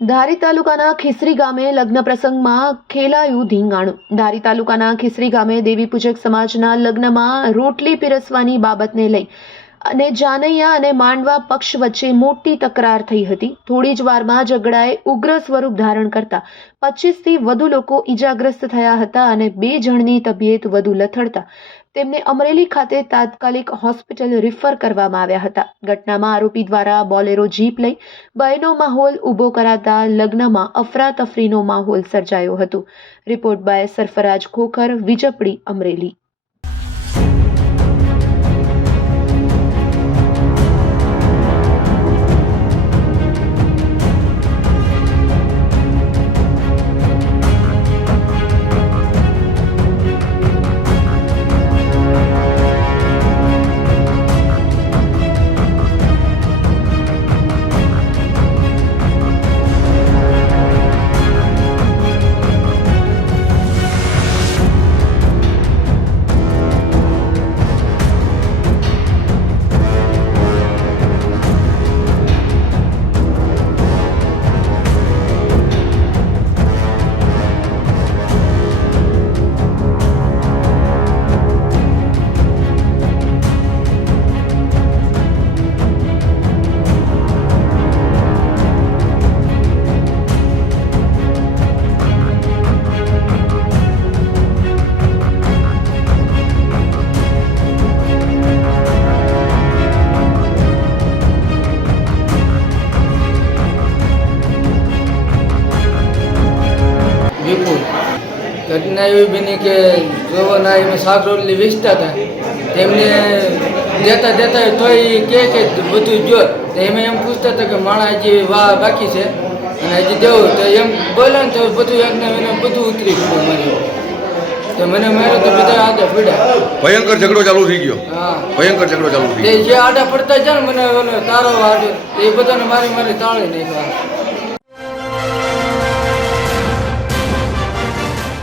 ધારી તાલુકાના ખીસરી ગામે લગ્ન પ્રસંગમાં ખેલાયું ધીંગાણું। ધારી તાલુકાના ખીસરી ગામે દેવી પૂજક સમાજના લગ્નમાં રોટલી પીરસવાની બાબતને લઈ અને જાનૈયા અને માંડવા પક્ષ વચ્ચે મોટી તકરાર થઈ હતી। થોડી જ વારમાં ઝઘડાએ ઉગ્ર સ્વરૂપ ધારણ કરતા 25થી વધુ લોકો ઈજાગ્રસ્ત થયા હતા અને 2 જણની તબિયત વધુ લથડતા તેમને અમરેલી ખાતે તાત્કાલિક હોસ્પિટલ રિફર કરવામાં આવ્યા હતા। ઘટનામાં આરોપી દ્વારા બોલેરો જીપ લઈ ભયનો માહોલ ઊભો કરાતા લગ્નમાં અફરાતફરીનો માહોલ સર્જાયો હતો। Report by Sarfaraz Khokhar, Vijapadi, Amreli. विपुल घटना एवं बनी कि जो में शाक रोटली वेचता था देता देता तो के बधु जो एम पूछता था कि माणा हजी वाह बाकी है हजी देव तो एम बोले तो बधु एक बधु उतरी गયું मारी तो मैंने मारो तो बधा आडा पड़ा। भयंकर झगड़ो चालू थी गयो। हाँ भयंकर झगड़ो चालू थी जे आडा पड़ता जाए मैंने तारो आडो ये बधाने मारी मारी ताળી નાખ્યા।